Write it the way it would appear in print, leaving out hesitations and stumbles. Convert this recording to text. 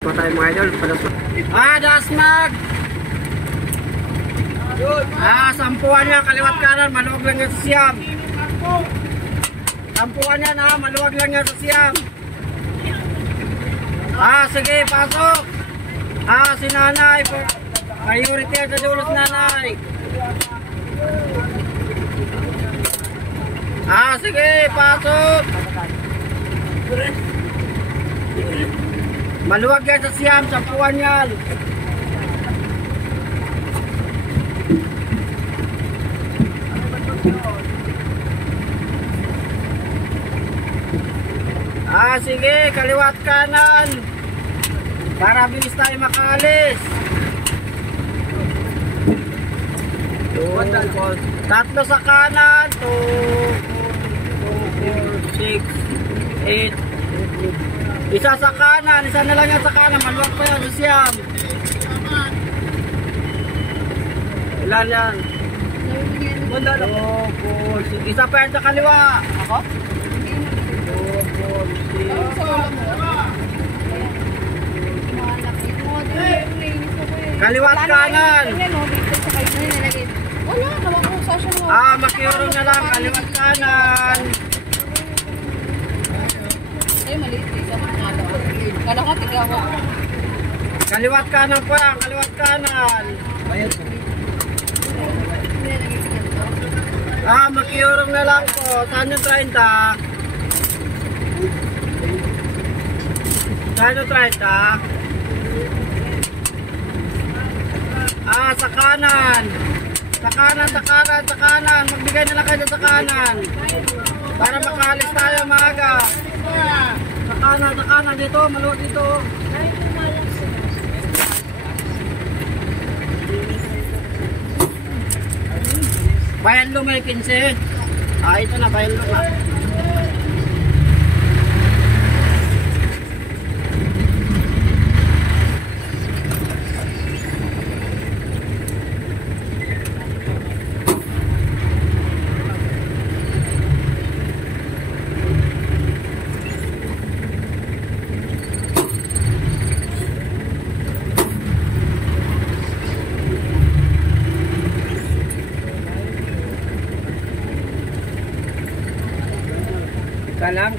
Ito tayo mga idol. Dasmag! Sampuan yan, kaliwat kanan, maluwag lang yan sa siyam. Sampuan yan maluwag lang yan sa siyam. Sige, pasok. Si nanay. Priority sa dulo si nanay. Sige, pasok. Maluwag yan sa siyam, sampuan yan. Sige, kaliwat kanan. Para bilis tayo makaalis. 3 sa kanan. 2, 4, 6, 8. Isa sa kanan, isa na lang yan sa kanan. Maluwag pa yan sa siyam. Ilan yan? 2, 4, 6. Isa pa yan sa kaliwa. Ako? 2, 4, 6. Kaliwat kanan. Makiurong na lang. Kaliwat kanan. Kaliwat kanan po yan. Kaliwat kanan. Makiurong na lang po. Saan yung 30? Saan yung 30? Sa kanan. Sa kanan, sa kanan, sa kanan. Magbigay na lang kayo sa kanan. Para makahalis tayo maaga. Sa kanan, sa kanan. Dito, maluwag dito. Bayan lo may 15. Ito na, bayan lo na. Lang.